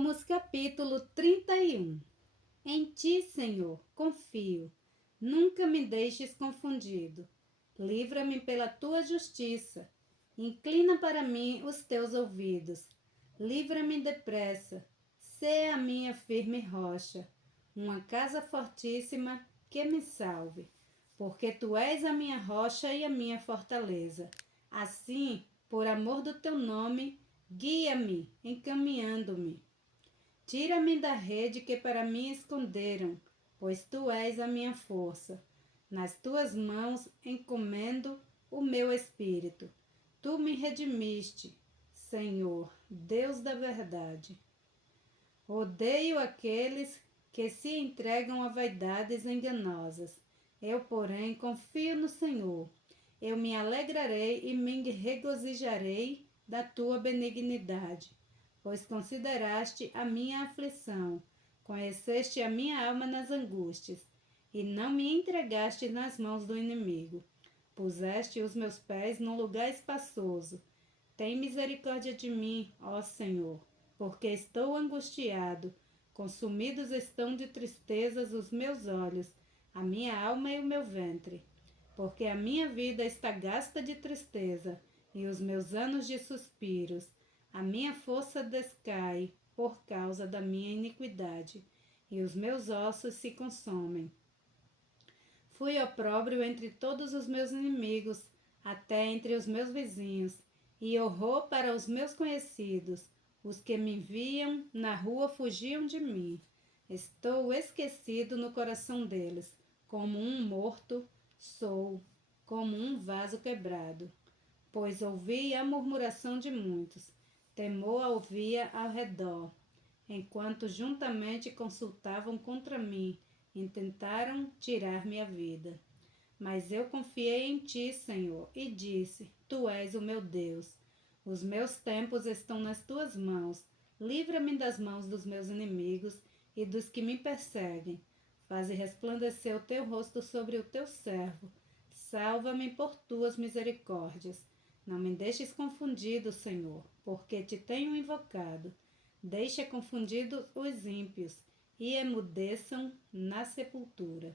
Salmos capítulo 31. Em ti, Senhor, confio. Nunca me deixes confundido. Livra-me pela tua justiça. Inclina para mim os teus ouvidos. Livra-me depressa. Sê a minha firme rocha, uma casa fortíssima que me salve. Porque tu és a minha rocha e a minha fortaleza. Assim, por amor do teu nome, guia-me, encaminhando-me. Tira-me da rede que para mim esconderam, pois tu és a minha força. Nas tuas mãos encomendo o meu espírito. Tu me redimiste, Senhor, Deus da verdade. Odeio aqueles que se entregam a vaidades enganosas. Eu, porém, confio no Senhor. Eu me alegrarei e me regozijarei da tua benignidade, pois consideraste a minha aflição, conheceste a minha alma nas angústias, e não me entregaste nas mãos do inimigo. Puseste os meus pés num lugar espaçoso. Tem misericórdia de mim, ó Senhor, porque estou angustiado. Consumidos estão de tristezas os meus olhos, a minha alma e o meu ventre. Porque a minha vida está gasta de tristeza, e os meus anos de suspiros. A minha força descai por causa da minha iniquidade, e os meus ossos se consomem. Fui opróbrio entre todos os meus inimigos, até entre os meus vizinhos, e horror para os meus conhecidos. Os que me viam na rua fugiam de mim. Estou esquecido no coração deles, como um morto sou, como um vaso quebrado. Pois ouvi a murmuração de muitos, temor havia ao redor, enquanto juntamente consultavam contra mim, intentaram tirar-me a vida. Mas eu confiei em ti, Senhor, e disse: Tu és o meu Deus. Os meus tempos estão nas tuas mãos. Livra-me das mãos dos meus inimigos e dos que me perseguem. Faze resplandecer o teu rosto sobre o teu servo. Salva-me por tuas misericórdias. Não me deixes confundido, Senhor, porque te tenho invocado. Deixa confundidos os ímpios e emudeçam na sepultura.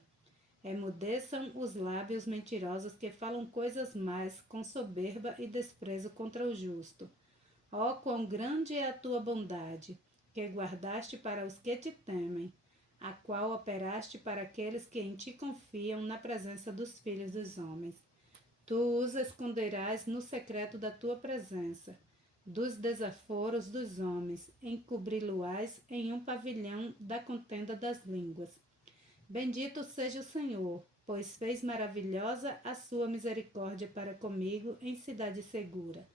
Emudeçam os lábios mentirosos que falam coisas más com soberba e desprezo contra o justo. Ó, quão grande é a tua bondade, que guardaste para os que te temem, a qual operaste para aqueles que em ti confiam na presença dos filhos dos homens. Tu os esconderás no secreto da tua presença, dos desaforos dos homens, encobri-lo-ás em um pavilhão da contenda das línguas. Bendito seja o Senhor, pois fez maravilhosa a sua misericórdia para comigo em cidade segura.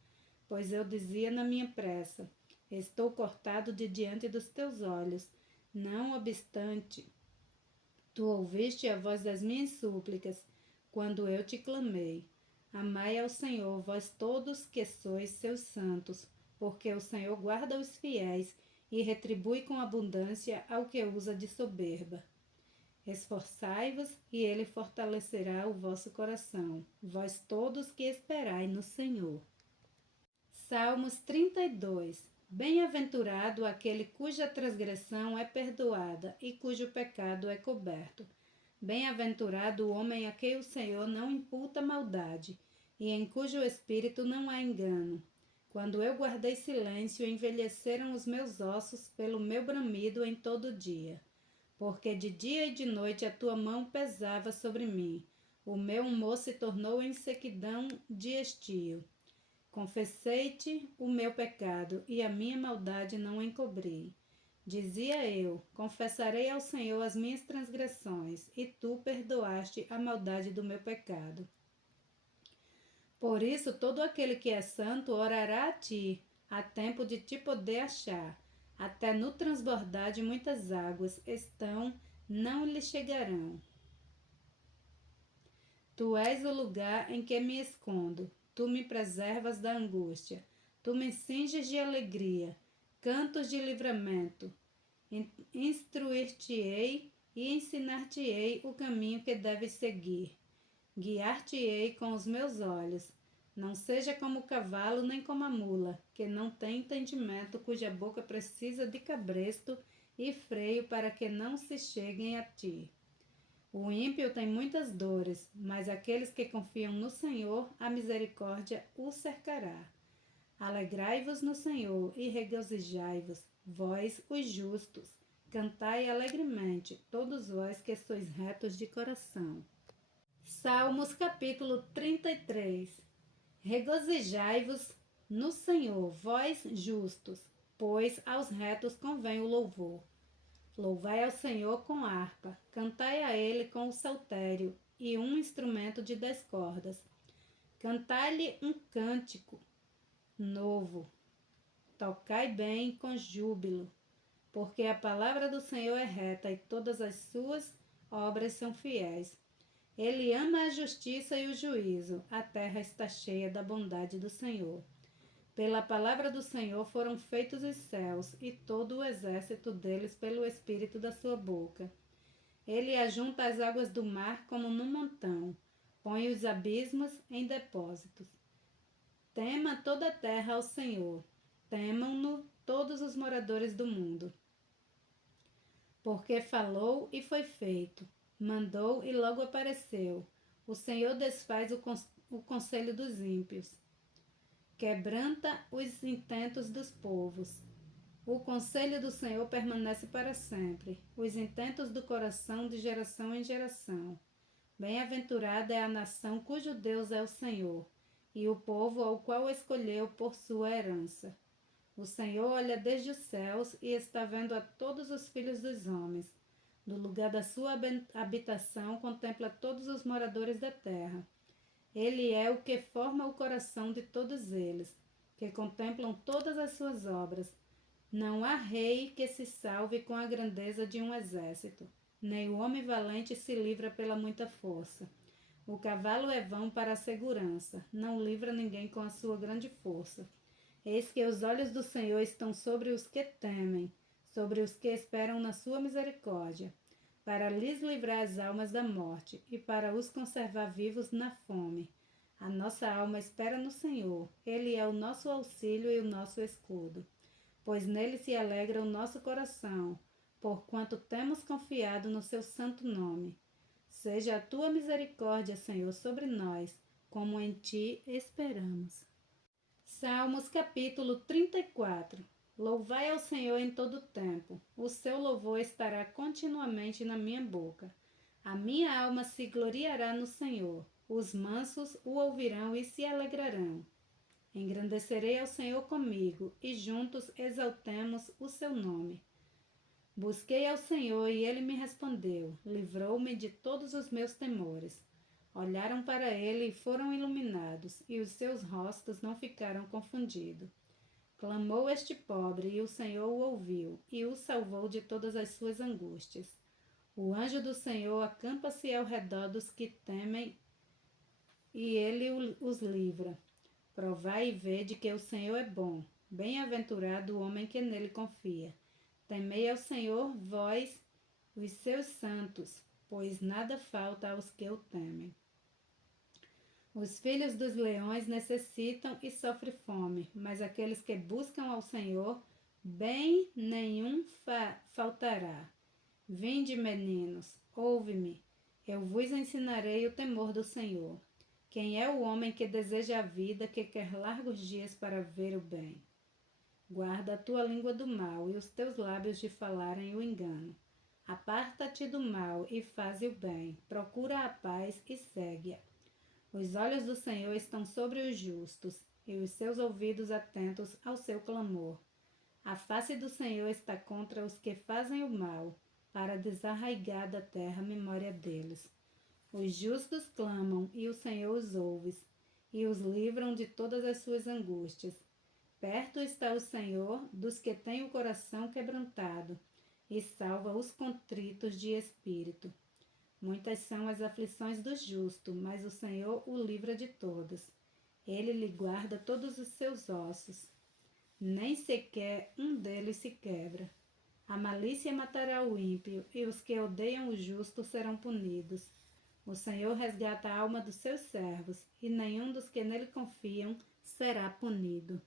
Pois eu dizia na minha pressa: estou cortado de diante dos teus olhos. Não obstante, tu ouviste a voz das minhas súplicas, quando eu te clamei. Amai ao Senhor, vós todos que sois seus santos, porque o Senhor guarda os fiéis e retribui com abundância ao que usa de soberba. Esforçai-vos, e ele fortalecerá o vosso coração, vós todos que esperai no Senhor. Salmos 32. Bem-aventurado aquele cuja transgressão é perdoada e cujo pecado é coberto. Bem-aventurado o homem a quem o Senhor não imputa maldade, e em cujo espírito não há engano. Quando eu guardei silêncio, envelheceram os meus ossos pelo meu bramido em todo dia. Porque de dia e de noite a tua mão pesava sobre mim. O meu humor se tornou em sequidão de estio. Confessei-te o meu pecado, e a minha maldade não encobri. Dizia eu: confessarei ao Senhor as minhas transgressões, e tu perdoaste a maldade do meu pecado. Por isso, todo aquele que é santo orará a ti, a tempo de te poder achar. Até no transbordar de muitas águas não lhe chegarão. Tu és o lugar em que me escondo, tu me preservas da angústia, tu me cinges de alegria, cantos de livramento. Instruir-te-ei e ensinar-te-ei o caminho que deves seguir. Guiar-te-ei com os meus olhos, Não seja como o cavalo nem como a mula, que não tem entendimento, cuja boca precisa de cabresto e freio para que não se cheguem a ti. O ímpio tem muitas dores, mas aqueles que confiam no Senhor, a misericórdia o cercará. Alegrai-vos no Senhor e regozijai-vos, vós os justos. Cantai alegremente, todos vós que sois retos de coração. Salmos capítulo 33. Regozijai-vos no Senhor, vós justos, pois aos retos convém o louvor. Louvai ao Senhor com harpa, cantai a ele com o saltério e um instrumento de 10 cordas. Cantai-lhe um cântico novo, tocai bem com júbilo, porque a palavra do Senhor é reta e todas as suas obras são fiéis. Ele ama a justiça e o juízo, a terra está cheia da bondade do Senhor. Pela palavra do Senhor foram feitos os céus, e todo o exército deles pelo espírito da sua boca. Ele ajunta as águas do mar como num montão, põe os abismos em depósitos. Tema toda a terra ao Senhor, temam-no todos os moradores do mundo. Porque falou e foi feito, mandou e logo apareceu. O Senhor desfaz o conselho dos ímpios. Quebranta os intentos dos povos. O conselho do Senhor permanece para sempre, os intentos do coração de geração em geração. Bem-aventurada é a nação cujo Deus é o Senhor, e o povo ao qual escolheu por sua herança. O Senhor olha desde os céus e está vendo a todos os filhos dos homens. Do lugar da sua habitação contempla todos os moradores da terra. Ele é o que forma o coração de todos eles, que contemplam todas as suas obras. Não há rei que se salve com a grandeza de um exército, nem o homem valente se livra pela muita força. O cavalo é vão para a segurança, não livra ninguém com a sua grande força. Eis que os olhos do Senhor estão sobre os que temem, sobre os que esperam na sua misericórdia, para lhes livrar as almas da morte e para os conservar vivos na fome. A nossa alma espera no Senhor, Ele é o nosso auxílio e o nosso escudo. Pois nele se alegra o nosso coração, porquanto temos confiado no seu santo nome. Seja a tua misericórdia, Senhor, sobre nós, como em ti esperamos. Salmos capítulo 34. Louvai ao Senhor em todo o tempo, o seu louvor estará continuamente na minha boca. A minha alma se gloriará no Senhor, os mansos o ouvirão e se alegrarão. Engrandecerei ao Senhor comigo, e juntos exaltemos o seu nome. Busquei ao Senhor e ele me respondeu, livrou-me de todos os meus temores. Olharam para ele e foram iluminados, e os seus rostos não ficaram confundidos. Clamou este pobre, e o Senhor o ouviu, e o salvou de todas as suas angústias. O anjo do Senhor acampa-se ao redor dos que temem, e ele os livra. Provai e vede que o Senhor é bom. Bem-aventurado o homem que nele confia. Temei ao Senhor, vós, os seus santos, pois nada falta aos que o temem. Os filhos dos leões necessitam e sofrem fome, mas aqueles que buscam ao Senhor, bem nenhum faltará. Vinde, meninos, ouve-me, eu vos ensinarei o temor do Senhor. Quem é o homem que deseja a vida, que quer largos dias para ver o bem? Guarda a tua língua do mal e os teus lábios de falarem o engano. Aparta-te do mal e faze o bem, procura a paz e segue-a. Os olhos do Senhor estão sobre os justos, e os seus ouvidos atentos ao seu clamor. A face do Senhor está contra os que fazem o mal, para desarraigar da terra a memória deles. Os justos clamam, e o Senhor os ouve, e os livram de todas as suas angústias. Perto está o Senhor dos que têm o coração quebrantado, e salva os contritos de espírito. Muitas são as aflições do justo, mas o Senhor o livra de todas. Ele lhe guarda todos os seus ossos. Nem sequer um deles se quebra. A malícia matará o ímpio, e os que odeiam o justo serão punidos. O Senhor resgata a alma dos seus servos, e nenhum dos que nele confiam será punido.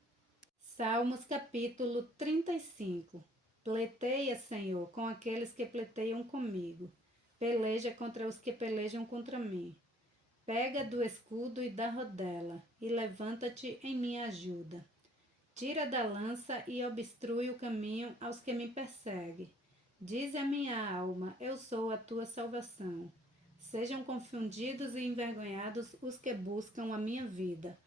Salmos capítulo 35. Pleiteia, Senhor, com aqueles que pleiteiam comigo. Peleja contra os que pelejam contra mim. Pega do escudo e da rodela, e levanta-te em minha ajuda. Tira da lança e obstrui o caminho aos que me perseguem. Dize a minha alma, eu sou a tua salvação. Sejam confundidos e envergonhados os que buscam a minha vida.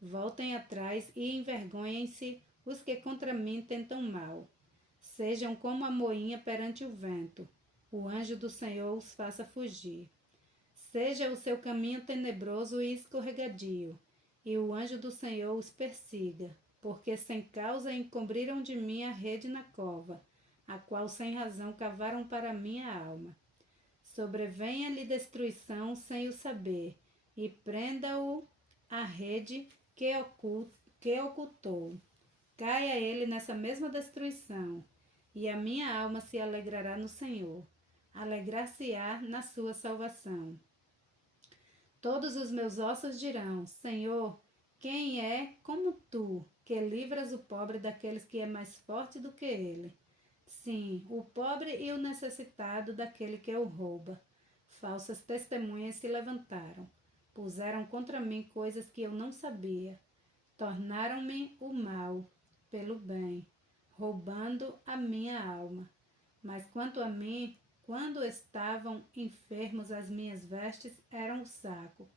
Voltem atrás e envergonhem-se os que contra mim tentam mal. Sejam como a moinha perante o vento. O anjo do Senhor os faça fugir. Seja o seu caminho tenebroso e escorregadio, e o anjo do Senhor os persiga, porque sem causa encobriram de mim a rede na cova, a qual sem razão cavaram para minha alma. Sobrevenha-lhe destruição sem o saber, e prenda-o a rede que ocultou. Caia ele nessa mesma destruição, e a minha alma se alegrará no Senhor. Alegrar-se-á na sua salvação. Todos os meus ossos dirão, Senhor, quem é como tu, que livras o pobre daqueles que é mais forte do que ele? Sim, o pobre e o necessitado daquele que o rouba. Falsas testemunhas se levantaram. Puseram contra mim coisas que eu não sabia. Tornaram-me o mal pelo bem, roubando a minha alma. Mas quanto a mim, quando estavam enfermos, as minhas vestes eram o saco.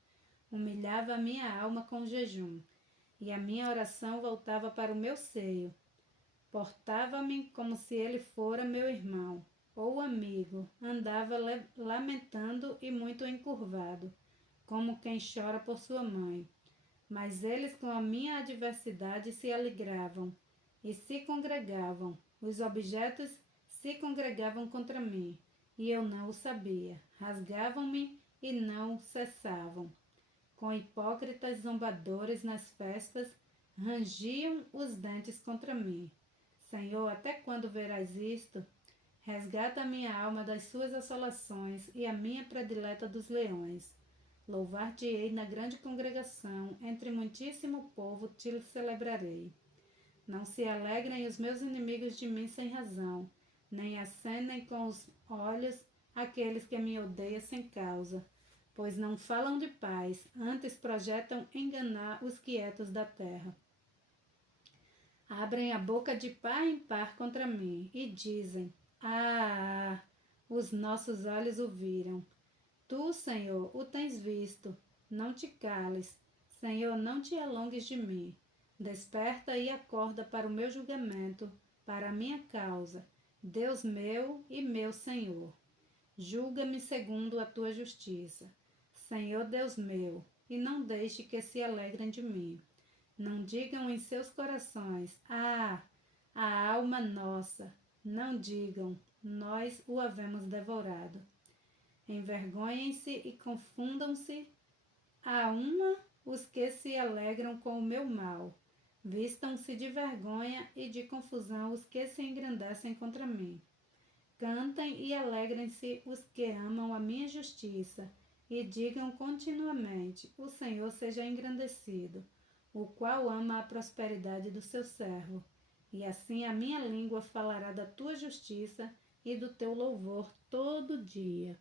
Humilhava a minha alma com jejum, e a minha oração voltava para o meu seio. Portava-me como se ele fora meu irmão ou amigo. Andava lamentando e muito encurvado, como quem chora por sua mãe. Mas eles com a minha adversidade se alegravam e se congregavam. Os objetos se congregavam contra mim, e eu não o sabia. Rasgavam-me e não cessavam. Com hipócritas zombadores nas festas, rangiam os dentes contra mim. Senhor, até quando verás isto? Resgata a minha alma das suas assolações e a minha predileta dos leões. Louvar-te-ei na grande congregação, entre muitíssimo povo te celebrarei. Não se alegrem os meus inimigos de mim sem razão, nem acenem com os olhos aqueles que me odeiam sem causa, pois não falam de paz, antes projetam enganar os quietos da terra. Abrem a boca de par em par contra mim e dizem, os nossos olhos o viram. Tu, Senhor, o tens visto, não te cales. Senhor, não te alongues de mim. Desperta e acorda para o meu julgamento, para a minha causa, Deus meu e meu Senhor. Julga-me segundo a tua justiça. Senhor Deus meu, e não deixe que se alegrem de mim. Não digam em seus corações, a alma nossa. Não digam, nós o havemos devorado. Envergonhem-se e confundam-se a uma os que se alegram com o meu mal. Vistam-se de vergonha e de confusão os que se engrandecem contra mim. Cantem e alegrem-se os que amam a minha justiça, e digam continuamente, o Senhor seja engrandecido, o qual ama a prosperidade do seu servo. E assim a minha língua falará da tua justiça e do teu louvor todo dia.